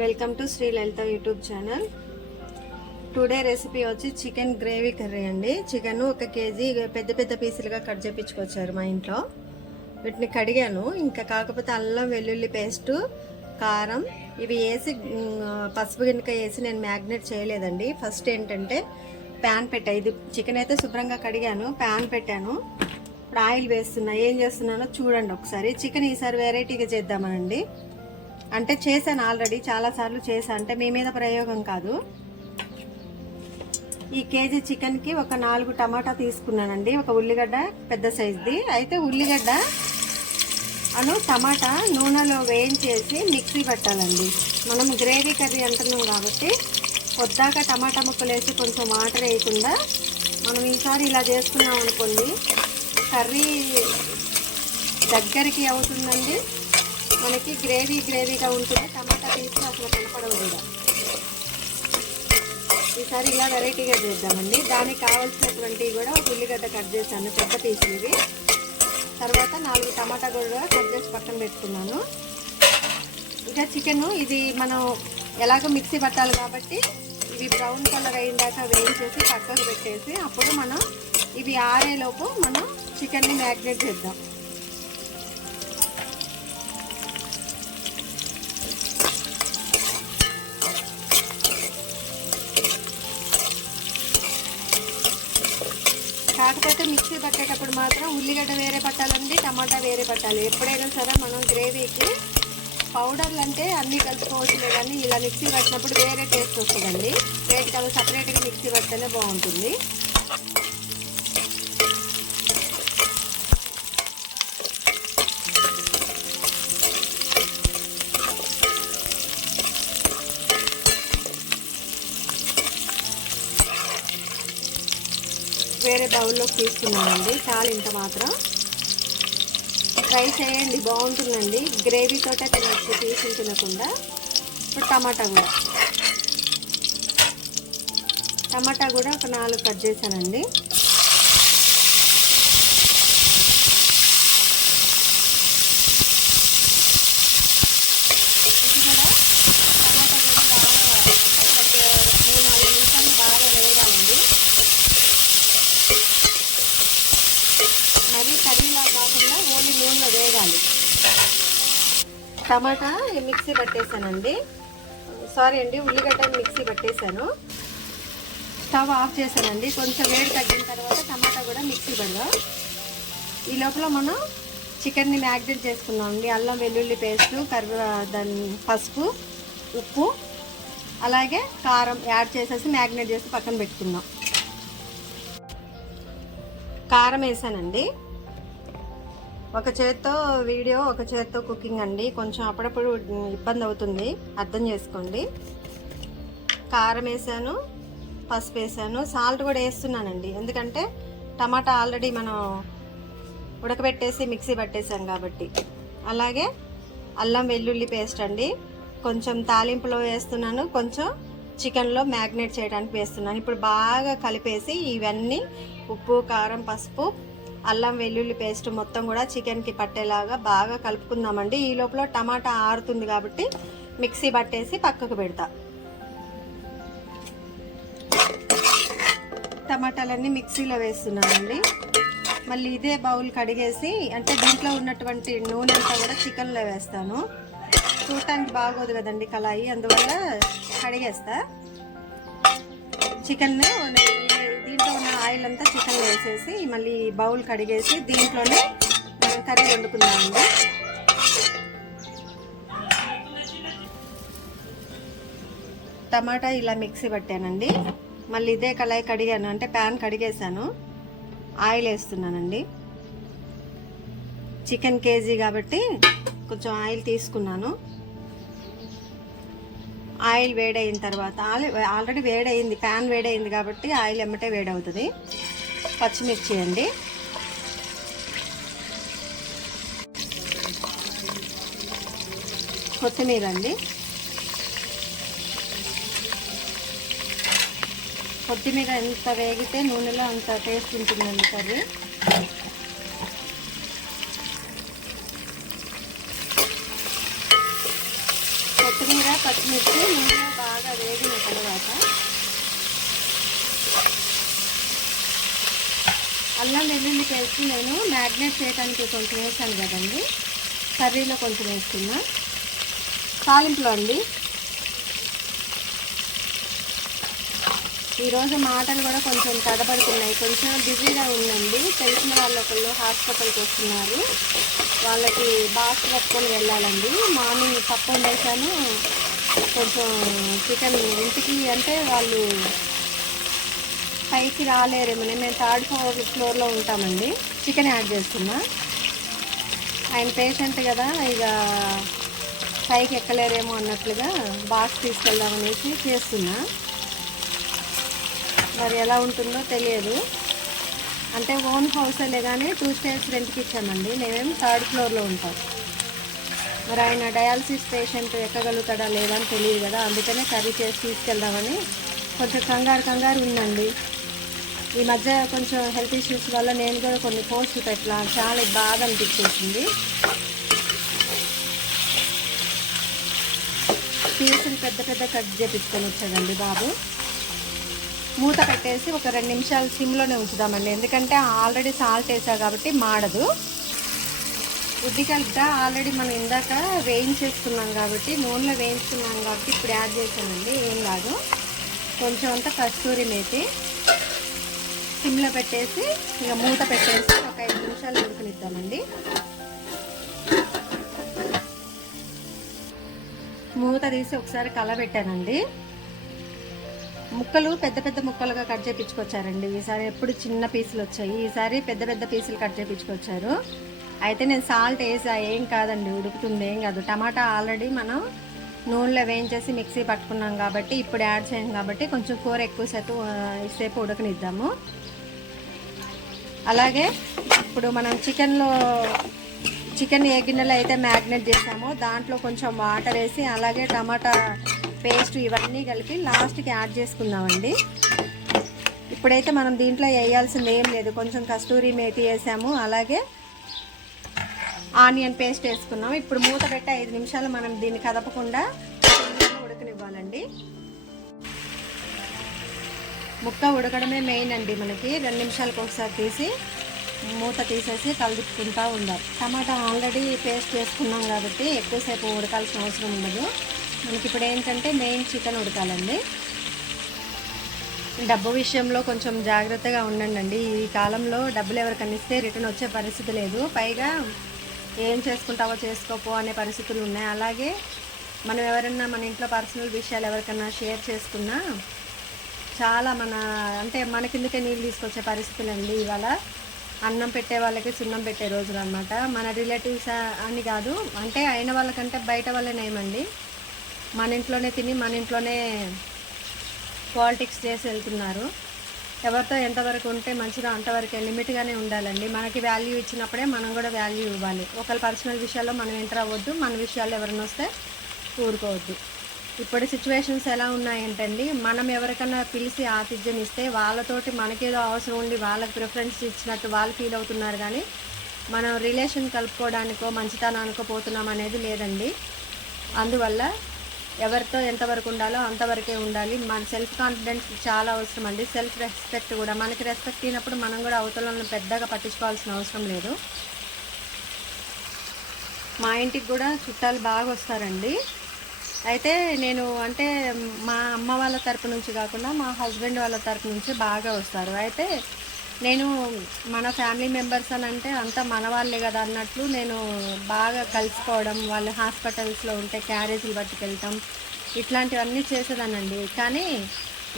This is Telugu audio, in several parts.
Welcome to Shri Lalitha YouTube channel. Today recipe వచ్చి చికెన్ గ్రేవీ కర్రీ అండి. చికెన్ 1 కేజీ పెద్ద పెద్ద పీసులుగా కట్ చేపించుకొచ్చారు మా ఇంట్లో. వీటిని కడిగాను. ఇంకా కాకపోతే అల్లం వెల్లుల్లి పేస్టు, కారం ఇవి వేసి పసుపు గిన్నెక వేసి నేను మ్యాగ్నేట్ చేయలేదండి. ఫస్ట్ ఏంటంటే ప్యాన్ పెట్టా. ఇది చికెన్ అయితే శుభ్రంగా కడిగాను, ప్యాన్ పెట్టాను. ఇప్పుడు ఆయిల్ వేస్తున్నా. ఏం చేస్తున్నానో చూడండి ఒకసారి. చికెన్ ఈసారి వెరైటీగా చేద్దామనండి. అంటే చేశాను ఆల్రెడీ, చాలాసార్లు చేశాను. అంటే మీ మీద ప్రయోగం కాదు. ఈ కేజీ చికెన్కి ఒక 4 టమాటా తీసుకున్నానండి. ఒక ఉల్లిగడ్డ పెద్ద సైజుది. అయితే ఉల్లిగడ్డ టమాటా నూనెలో వేయించేసి మిక్సీ పట్టాలండి. మనం గ్రేవీ కర్రీ అంటున్నాం కాబట్టి పొద్దాక టమాటా ముక్కలు వేసి కొంచెం వాటర్ వేయకుండా మనం ఈసారి ఇలా చేసుకున్నాం అనుకోండి, కర్రీ దగ్గరికి అవుతుందండి. మనకి గ్రేవీగా ఉంటుంది. టమాటా పీస్ అసలు కనపడవు కూడా. ఈసారి ఇలా వెరైటీగా చేద్దామండి. దానికి కావాల్సినటువంటివి కూడా ఒక ఉల్లిగడ్డ కట్ చేశాను, పెద్ద పీసులు ఇవి. తర్వాత 4 టమాటా కూడా కట్ చేసి పక్కన పెట్టుకున్నాను. ఇంకా చికెను ఇది మనం ఎలాగో మిక్సీ పట్టాలి కాబట్టి ఇవి బ్రౌన్ కలర్ అయ్యిందాక వేయించేసి పక్కకు పెట్టేసి అప్పుడు మనం ఇవి ఆరేలోపు మనం చికెన్ని మ్యాగ్నేట్ చేద్దాం. కాకపోతే మిక్సీ పట్టేటప్పుడు మాత్రం ఉల్లిగడ్డ వేరే పట్టాలండి, టమాటా వేరే పట్టాలి. ఎప్పుడైనా సరే మనం గ్రేవీకి పౌడర్లు అంటే అన్నీ కలుపుకోవచ్చులే, కానీ ఇలా మిక్సీ పట్టినప్పుడు వేరే టేస్ట్ వస్తుందండి. వేటికి అవి సపరేట్గా మిక్సీ పడితేనే బాగుంటుంది. వేరే బౌల్లోకి తీసుకున్నానండి. చాలు ఇంత మాత్రం. ట్రై చేయండి, బాగుంటుందండి. గ్రేవీతోటే తినచ్చు, పీసులు తినకుండా. ఇప్పుడు టమాటా కూడా ఒక 4 కట్ చేశానండి. మరీ కర్రీలా కాకుండా ఓన్లీ నూనెలో వేగాలి. టమాటా మిక్సీ పట్టేశానండి. సారీ అండి, ఉల్లిగడ్డని మిక్సీ పట్టేశాను. స్టవ్ ఆఫ్ చేశానండి. కొంచెం వేడి తగ్గిన తర్వాత టమాటా కూడా మిక్సీ పడదాం. ఈ లోపల మనం చికెన్ని మ్యాగ్నేట్ చేసుకున్నామండి. అల్లం వెల్లుల్లి పేస్టు, దాని పసుపు, ఉప్పు, అలాగే కారం యాడ్ చేసేసి మ్యాగ్నేట్ చేసి పక్కన పెట్టుకుందాం. కారం వేసానండి. ఒక చేత్తో వీడియో, ఒక చేత్తో కుకింగ్ అండి. కొంచెం అప్పుడప్పుడు ఇబ్బంది అవుతుంది, అర్థం చేసుకోండి. కారం వేసాను, పసుపు వేసాను, సాల్ట్ కూడా వేస్తున్నానండి. ఎందుకంటే టమాటా ఆల్రెడీ మనం ఉడకబెట్టేసి మిక్సీ పట్టేసాం కాబట్టి. అలాగే అల్లం వెల్లుల్లి పేస్ట్ అండి, కొంచెం తాలింపులో వేస్తున్నాను, కొంచెం చికెన్లో మ్యాగ్నేట్ చేయడానికి వేస్తున్నాను. ఇప్పుడు బాగా కలిపేసి ఇవన్నీ ఉప్పు, కారం, పసుపు, అల్లం వెల్లుల్లి పేస్ట్ మొత్తం కూడా చికెన్కి పట్టేలాగా బాగా కలుపుకుందామండి. ఈ లోపల టమాటా ఆరుతుంది కాబట్టి మిక్సీ పట్టేసి పక్కకు పెడతా. టమాటాలన్నీ మిక్సీలో వేస్తున్నానండి. మళ్ళీ ఇదే బౌల్ కడిగేసి, అంటే దీంట్లో ఉన్నటువంటి నూనె అంతా కూడా చికెన్లో వేస్తాను. చూడటానికి బాగోదు కదండి కళాయి, అందువల్ల కడిగేస్తా. చికెన్ దీంట్లో ఉన్న ఆయిల్ అంతా చికెన్లో వేసేసి మళ్ళీ బౌల్ కడిగేసి దీంట్లోనే మనం కర్రీ వండుకుందామండి. టమాటా ఇలా మిక్సీ పట్టానండి. మళ్ళీ ఇదే కళాయి కడిగాను, అంటే ప్యాన్ కడిగేసాను. ఆయిల్ వేస్తున్నానండి. చికెన్ కేజీ కాబట్టి కొంచెం ఆయిల్ తీసుకున్నాను. ఆయిల్ వేడైన తర్వాత, ఆల్రెడీ వేడయింది, ప్యాన్ వేడైంది కాబట్టి ఆయిల్ ఎమ్మటే వేడవుతుంది. పచ్చిమిర్చి అండి, కొత్తిమీర అండి. కొత్తిమీర ఎంత వేగితే నూనెలో అంత టేస్ట్ ఉంటుందండి కర్రీ. కొత్తిమీర, పచ్చిమిర్చి నూనెలో బాగా వేగిన తర్వాత అల్లం వెల్లుల్లి పేస్ట్ నేను మ్యాగ్నేట్ చేయడానికి కొంచెం వేసాను కదండి, కర్రీలో కొంచెం వేసుకున్నా. తాలింపులో అండి. ఈరోజు మాటలు కూడా కొంచెం తడబడుతున్నాయి, కొంచెం బిజీగా ఉందండి. తెలిసిన వాళ్ళు ఒకళ్ళు హాస్పిటల్కి వస్తున్నారు, వాళ్ళకి బాక్స్ పట్టుకొని వెళ్ళాలండి. మార్నింగ్ పప్పు వండేసాను, కొంచెం చికెన్ ఇంటికి అంటే వాళ్ళు పైకి రాలేరేమో, మేము 3rd ఫ్లోర్లో ఉంటామండి. చికెన్ యాడ్ చేస్తున్నా. ఆయన పేషెంట్ కదా, ఇక పైకి ఎక్కలేరేమో అన్నట్లుగా బాక్స్ తీసుకెళ్దామనేసి చేస్తున్నా. మరి ఎలా ఉంటుందో తెలియదు. అంటే ఓన్ హౌసేలే కానీ 2 స్టేర్స్ రెంట్కి ఇచ్చామండి. మేమేం 3rd ఫ్లోర్లో ఉంటాం. మరి ఆయన డయాలసిస్ పేషెంట్ ఎక్కగలుగుతాడా లేదా అని తెలియదు కదా, అందుకనే కర్రీ చేసి తీసుకెళ్దామని కొంచెం కంగారు ఉందండి. ఈ మధ్య కొంచెం హెల్త్ ఇష్యూస్ వల్ల నేను కూడా కొన్ని పోస్టులు పెట్టలా, చాలా బాధ అనిపించేసింది. పీసులు పెద్ద కట్ చేపించుకొని వచ్చాడండి బాబు. మూత పెట్టేసి ఒక 2 నిమిషాలు సిమ్లోనే ఉంచుదామండి, ఎందుకంటే ఆల్రెడీ సాల్ట్ వేసా కాబట్టి మాడదు. ఉద్దిగడ్డ ఆల్రెడీ మనం ఇందాక వేయించేసుకున్నాం కాబట్టి, నూనెలో వేయించుకున్నాం కాబట్టి ఇప్పుడు యాడ్ చేసానండి, ఏం కాదు. కొంచెం అంతా కస్తూరి మేతి సిమ్లో పెట్టేసి ఇక మూత పెట్టేసి ఒక 5 నిమిషాలు ఉడకనిద్దామండి. మూత తీసి ఒకసారి కలబెట్టానండి. ముక్కలు పెద్ద ముక్కలుగా కట్ చేయించుకొచ్చారండి. ఈసారి ఎప్పుడు చిన్న పీసులు వచ్చాయి, ఈసారి పెద్ద పీసులు కట్ చేయించుకొచ్చారు. అయితే నేను సాల్ట్ వేసా, ఏం కాదండి, ఉడుకుతుంది, ఏం కాదు. టమాటా ఆల్రెడీ మనం నూనెలో వేయించేసి మిక్సీ పట్టుకున్నాం కాబట్టి ఇప్పుడు యాడ్ చేయం కాబట్టి కొంచెం కూర ఎక్కువసేపు ఉడకనిద్దాము. అలాగే ఇప్పుడు మనం చికెన్ ఏ గిన్నెలో అయితే మ్యాగ్నేట్ చేసామో దాంట్లో కొంచెం వాటర్ వేసి అలాగే టమాటా పేస్ట్ ఇవన్నీ కలిపి లాస్ట్కి యాడ్ చేసుకుందామండి. ఇప్పుడైతే మనం దీంట్లో వేయాల్సింది ఏం లేదు, కొంచెం కస్తూరి మేతి వేసాము, అలాగే ఆనియన్ పేస్ట్ వేసుకున్నాం. ఇప్పుడు మూత పెట్టి 5 నిమిషాలు మనం దీన్ని కదపకుండా ఉడకనివ్వాలండి. ముక్క ఉడకడమే మెయిన్ అండి మనకి. 2 నిమిషాలకు ఒకసారి తీసి మూత తీసేసి కలుపుకుంటూ ఉండాలి. టమాటా ఆల్రెడీ పేస్ట్ చేసుకున్నాం కాబట్టి ఎక్కువసేపు ఉడకాల్సిన అవసరం ఉండదు మనకి. ఇప్పుడు ఏంటంటే మెయిన్ చికెన్ ఉడకాలండి. డబ్బు విషయంలో కొంచెం జాగ్రత్తగా ఉండండి. ఈ కాలంలో డబ్బులు ఎవరికన్నా ఇస్తే రిటర్న్ వచ్చే పరిస్థితి లేదు. పైగా ఏం చేసుకుంటావో చేసుకోపో అనే పరిస్థితులు ఉన్నాయి. అలాగే మనం ఎవరన్నా మన ఇంట్లో పర్సనల్ విషయాలు ఎవరికన్నా షేర్ చేసుకున్నా చాలా అంటే మన కిందకే నీళ్ళు తీసుకొచ్చే పరిస్థితులండి ఇవాళ. అన్నం పెట్టే వాళ్ళకి సున్నం పెట్టే రోజులు అనమాట. మన రిలేటివ్స్ అని కాదు, అంటే అయిన వాళ్ళకంటే బయట వాళ్ళే నయమండి. మన ఇంట్లోనే తిని మన ఇంట్లోనే పాలిటిక్స్ చేసి వెళ్తున్నారు. ఎవరితో ఎంతవరకు ఉంటే మంచిగా అంతవరకే, లిమిట్గానే ఉండాలండి. మనకి వాల్యూ ఇచ్చినప్పుడే మనం కూడా వాల్యూ ఇవ్వాలి. ఒకరి పర్సనల్ విషయాల్లో మనం ఎంటర్ అవ్వద్దు, మన విషయాల్లో ఎవరైనా వస్తే ఊరుకోవద్దు. ఇప్పుడు సిచ్యువేషన్స్ ఎలా ఉన్నాయంటండి, మనం ఎవరికన్నా పిలిచి ఆతిథ్యం ఇస్తే వాళ్ళతోటి మనకేదో అవసరం ఉండి వాళ్ళకి ప్రిఫరెన్స్ ఇచ్చినట్టు వాళ్ళు ఫీల్ అవుతున్నారు, కానీ మనం రిలేషన్ కలుపుకోవడానికో మంచితనానికో పోతున్నాం అనేది లేదండి. అందువల్ల ఎవరితో ఎంతవరకు ఉండాలో అంతవరకే ఉండాలి. మన సెల్ఫ్ కాన్ఫిడెన్స్ చాలా అవసరం అండి. సెల్ఫ్ రెస్పెక్ట్ కూడా. మనకి రెస్పెక్ట్ ఇచ్చినప్పుడు మనం కూడా అవతలను పెద్దగా పట్టించుకోవాల్సిన అవసరం లేదు. మా ఇంటికి కూడా చుట్టాలు బాగా వస్తారండి. అయితే నేను అంటే మా అమ్మ వాళ్ళ తరపు నుంచి కాకుండా మా హస్బెండ్ వాళ్ళ తరపు నుంచి బాగా వస్తారు. అయితే నేను మన ఫ్యామిలీ మెంబర్స్ అని అంటే అంతా మన వాళ్ళే కదా అన్నట్లు నేను బాగా కలిసిపోవడం, వాళ్ళు హాస్పిటల్స్లో ఉంటే క్యారేజీలు పట్టుకెళ్ళటం ఇట్లాంటివన్నీ చేసేదానండి. కానీ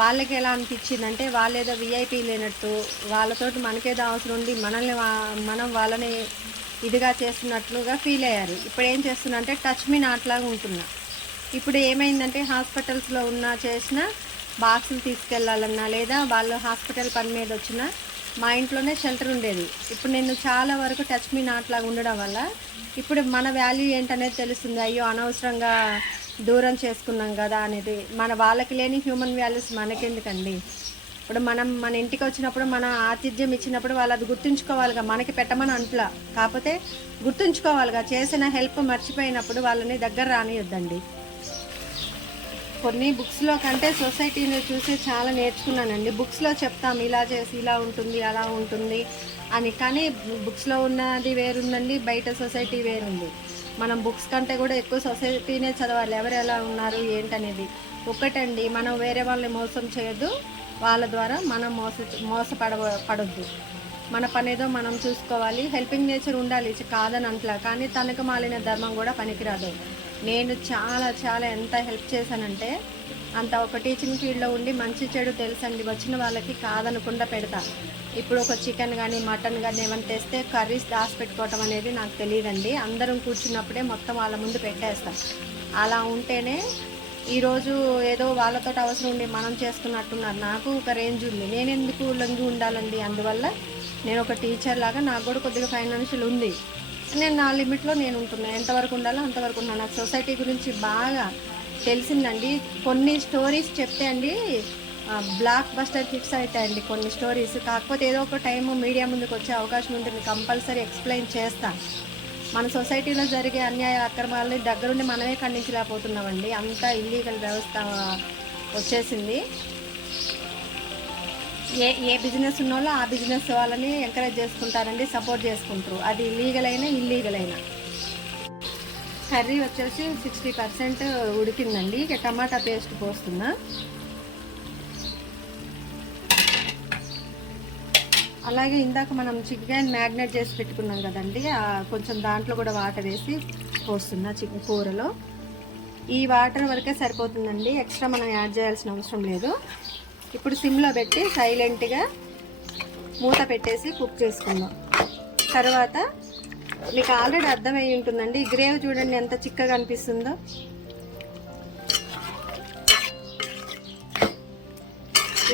వాళ్ళకి ఎలా అనిపించింది అంటే వాళ్ళు ఏదో విఐపీ లేనట్టు, వాళ్ళతోటి మనకేదో అవసరం ఉండి మనం వాళ్ళని ఇదిగా చేస్తున్నట్లుగా ఫీల్ అయ్యారు. ఇప్పుడు ఏం చేస్తున్నా అంటే టచ్ మీ నాట్లాగా ఉంటున్నా. ఇప్పుడు ఏమైందంటే హాస్పిటల్స్లో చేసిన బాక్సులు తీసుకెళ్ళాలన్నా లేదా వాళ్ళు హాస్పిటల్ పని మీద వచ్చినా మా ఇంట్లోనే షెల్టర్ ఉండేది. ఇప్పుడు నేను చాలా వరకు టచ్ మీ నాట్లాగా ఉండడం వల్ల ఇప్పుడు మన వాల్యూ ఏంటనేది తెలుస్తుంది. అయ్యో అనవసరంగా దూరం చేసుకున్నాం కదా అనేది. వాళ్ళకి లేని హ్యూమన్ వాల్యూస్ మనకెందుకండి. ఇప్పుడు మనం మన ఇంటికి వచ్చినప్పుడు మన ఆతిథ్యం ఇచ్చినప్పుడు వాళ్ళు అది గుర్తుంచుకోవాలిగా. మనకి పెట్టమని అంట్లా, కాకపోతే గుర్తుంచుకోవాలిగా. చేసిన హెల్ప్ మర్చిపోయినప్పుడు వాళ్ళని దగ్గర రానియొద్దండి. కొన్ని బుక్స్లో కంటే సొసైటీని చూసి చాలా నేర్చుకున్నానండి. బుక్స్లో చెప్తాం ఇలా చేసి ఇలా ఉంటుంది అలా ఉంటుంది అని, కానీ బుక్స్లో ఉన్నది వేరుందండి, బయట సొసైటీ వేరుంది. మనం బుక్స్ కంటే కూడా ఎక్కువ సొసైటీనే చదవాలి, ఎవరు ఎలా ఉన్నారు ఏంటనేది. ఒకటండి, మనం వేరే వాళ్ళని మోసం చేయొద్దు, వాళ్ళ ద్వారా మనం మోసపడొద్దు. మన పనేదో మనం చూసుకోవాలి. హెల్పింగ్ నేచర్ ఉండాలి కాదని అంటలా, కానీ తనకు మాలిన ధర్మం కూడా పనికిరాదు. నేను చాలా చాలా ఎంత హెల్ప్ చేశానంటే అంత. ఒక టీచింగ్ ఫీల్డ్లో ఉండి మంచి చెడు తెలుసండి, వచ్చిన వాళ్ళకి కాదనకుండా పెడతా. ఇప్పుడు ఒక చికెన్ కానీ మటన్ కానీ ఏమైనా తెస్తే కర్రీస్ దాచిపెట్టుకోవటం అనేది నాకు తెలియదండి. అందరం కూర్చున్నప్పుడే మొత్తం వాళ్ళ ముందు పెట్టేస్తాం. అలా ఉంటేనే ఈరోజు ఏదో వాళ్ళతో అవసరం ఉండి మనం చేసుకున్నట్టున్నారు. నాకు ఒక రేంజ్ ఉంది, నేను ఎందుకు లొంగి ఉండాలండి. అందువల్ల నేను ఒక టీచర్ లాగా నాకు కూడా కొద్దిగా ఫైనాన్షియల్ ఉంది, నేను నా లిమిట్లో నేను ఉంటున్నాను. ఎంతవరకు ఉండాలో అంతవరకు ఉన్నాను. నాకు సొసైటీ గురించి బాగా తెలిసిందండి. కొన్ని స్టోరీస్ చెప్తే అండి బ్లాక్ బస్టర్ హిట్స్ అవుతాయండి కొన్ని స్టోరీస్. కాకపోతే ఏదో ఒక టైం మీడియా ముందుకు వచ్చే అవకాశం ఉంటుంది, కంపల్సరీ ఎక్స్ప్లెయిన్ చేస్తాను. మన సొసైటీలో జరిగే అన్యాయ అక్రమాలని దగ్గరుండి మనమే ఖండించలేకపోతున్నామండి. అంతా ఇల్లీగల్ వ్యవస్థ వచ్చేసింది. ఏ బిజినెస్ ఉన్నోళ్ళు ఆ బిజినెస్ వాళ్ళని ఎంకరేజ్ చేసుకుంటారండి, సపోర్ట్ చేసుకుంటారు. అది లీగల్ అయినా ఇల్లీగల్ అయినా. కర్రీ వచ్చేసి 60% ఉడికిందండి. ఇక టమాటా పేస్ట్ పోస్తున్నా. అలాగే ఇందాక మనం చికెన్ మ్యాగ్నేట్ చేసి పెట్టుకున్నాం కదండి, కొంచెం దాంట్లో కూడా వాటర్ వేసి పోస్తున్నా చికెన్ కూరలో. ఈ వాటర్ వరకే సరిపోతుందండి, ఎక్స్ట్రా మనం యాడ్ చేయాల్సిన అవసరం లేదు. ఇప్పుడు సిమ్లో పెట్టి సైలెంట్గా మూత పెట్టేసి కుక్ చేసుకుందాం. తర్వాత మీకు ఆల్రెడీ అర్థమై ఉంటుందండి, ఈ గ్రేవీ చూడండి ఎంత చిక్కగా అనిపిస్తుందో.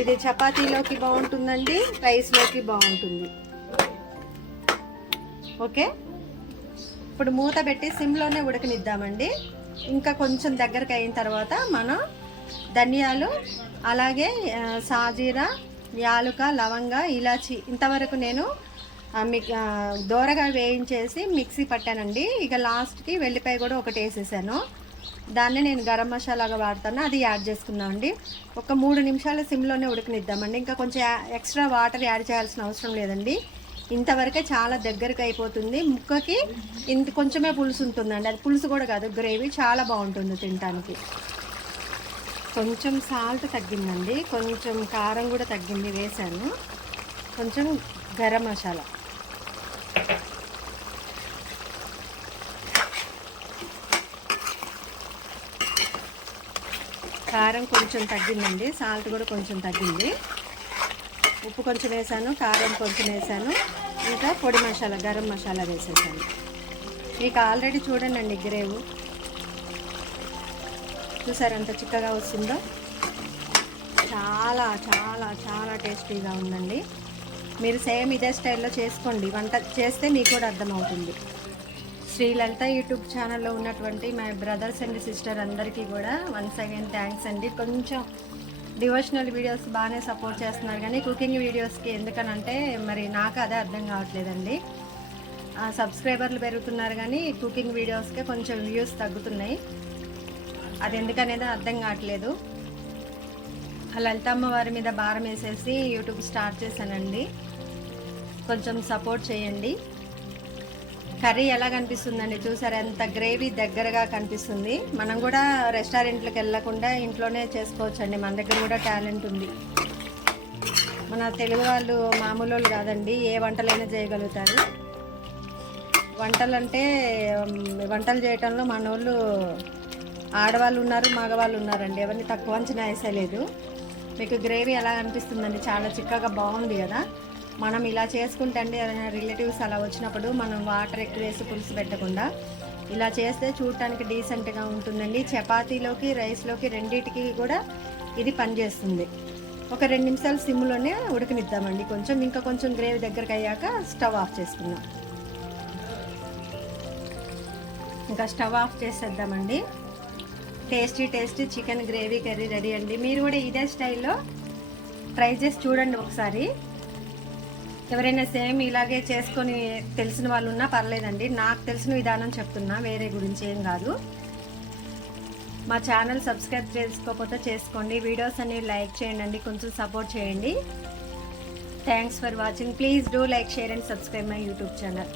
ఇది చపాతీలోకి బాగుంటుందండి, రైస్లోకి బాగుంటుంది. ఓకే, ఇప్పుడు మూత పెట్టి సిమ్లోనే ఉడకనిద్దామండి. ఇంకా కొంచెం దగ్గరకు అయిన తర్వాత మనం ధనియాలు, అలాగే సాజీరా, యాలుక, లవంగ, ఇలాచి ఇంతవరకు నేను దోరగా వేయించేసి మిక్సీ పట్టానండి. ఇక లాస్ట్కి వెల్లిపాయ కూడా ఒకటి వేసేసాను. దాన్ని నేను గరం మసాలాగా వాడతాను, అది యాడ్ చేసుకున్నామండి. ఒక 3 నిమిషాలు సిమ్లోనే ఉడకనిద్దామండి. ఇంకా కొంచెం ఎక్స్ట్రా వాటర్ యాడ్ చేయాల్సిన అవసరం లేదండి. ఇంతవరకే చాలా దగ్గరకు అయిపోతుంది. ముక్కకి ఇంత కొంచెమే పులుసు ఉంటుందండి, అది పులుసు కూడా కాదు, గ్రేవీ చాలా బాగుంటుంది తినడానికి. కొంచెం సాల్ట్ తగ్గిందండి, కొంచెం కారం కూడా తగ్గింది వేసాను, కొంచెం గరం మసాలా. కారం కొంచెం తగ్గిందండి, సాల్ట్ కూడా కొంచెం తగ్గింది. ఉప్పు కొంచెం వేసాను, కారం కొంచెం వేసాను, ఇంకా పొడి మసాలా గరం మసాలా వేసేసాను. మీకు ఆల్రెడీ చూడండి గ్రేవీ చూసారు ఎంత చిక్కగా వస్తుందో. చాలా చాలా చాలా టేస్టీగా ఉందండి. మీరు సేమ్ ఇదే స్టైల్లో చేసుకోండి, వంట చేస్తే మీకు కూడా అర్థమవుతుంది. శ్రీలలిత యూట్యూబ్ ఛానల్లో ఉన్నటువంటి మై బ్రదర్స్ అండ్ సిస్టర్ అందరికీ కూడా వన్స్ అగైన్ థ్యాంక్స్ అండి. కొంచెం డివోషనల్ వీడియోస్ బాగానే సపోర్ట్ చేస్తున్నారు, కానీ కుకింగ్ వీడియోస్కి ఎందుకనంటే మరి నాకు అదే అర్థం కావట్లేదండి. సబ్స్క్రైబర్లు పెరుగుతున్నారు కానీ కుకింగ్ వీడియోస్కే కొంచెం వ్యూస్ తగ్గుతున్నాయి. అది ఎందుకనేది అర్థం కావట్లేదు. లలితమ్మ వారి మీద భారం వేసేసి యూట్యూబ్ స్టార్ట్ చేశానండి, కొంచెం సపోర్ట్ చేయండి. కర్రీ ఎలా కనిపిస్తుందండి చూసారు, ఎంత గ్రేవీ దగ్గరగా కనిపిస్తుంది. మనం కూడా రెస్టారెంట్లకు వెళ్ళకుండా ఇంట్లోనే చేసుకోవచ్చండి, మన దగ్గర కూడా టాలెంట్ ఉంది. మన తెలుగు వాళ్ళు మామూలు వాళ్ళు కాదండి, ఏ వంటలైనా చేయగలుగుతారు. వంటలు చేయటంలో మన వాళ్ళు ఆడవాళ్ళు ఉన్నారు, మగవాళ్ళు ఉన్నారండి, ఎవరిని తక్కువ అంచనా వేసేలేదు. మీకు గ్రేవీ ఎలా అనిపిస్తుందండి, చాలా చిక్కగా బాగుంది కదా. మనం ఇలా చేసుకుంటే అండి ఏదైనా రిలేటివ్స్ అలా వచ్చినప్పుడు మనం వాటర్ ఎక్కువ వేసి పులుసు పెట్టకుండా ఇలా చేస్తే చూడటానికి డీసెంట్గా ఉంటుందండి. చపాతీలోకి రైస్లోకి రెండింటికి కూడా ఇది పనిచేస్తుంది. ఒక 2 నిమిషాలు సిమ్లోనే ఉడకనిద్దామండి. ఇంకా కొంచెం గ్రేవీ దగ్గరకు అయ్యాక స్టవ్ ఆఫ్ చేసుకుందాం. ఇంకా స్టవ్ ఆఫ్ చేసేద్దామండి. Tasty chicken gravy curry ready అండి. మీరు కూడా ఇదే స్టైల్లో ట్రై చేసి చూడండి ఒకసారి. ఎవరైనా సేమ్ ఇలాగే చేసుకొని తెలిసిన వాళ్ళు ఉన్నా పర్లేదండి, నాకు తెలిసిన విధానం చెప్తున్నా, వేరే గురించి ఏం కాదు. మా ఛానల్ సబ్స్క్రైబ్ చేసుకోకపోతే చేసుకోండి. వీడియోస్ అన్ని లైక్ చేయండి, కొంచెం సపోర్ట్ చేయండి. Thanks for watching. Please do like, share and subscribe my YouTube channel.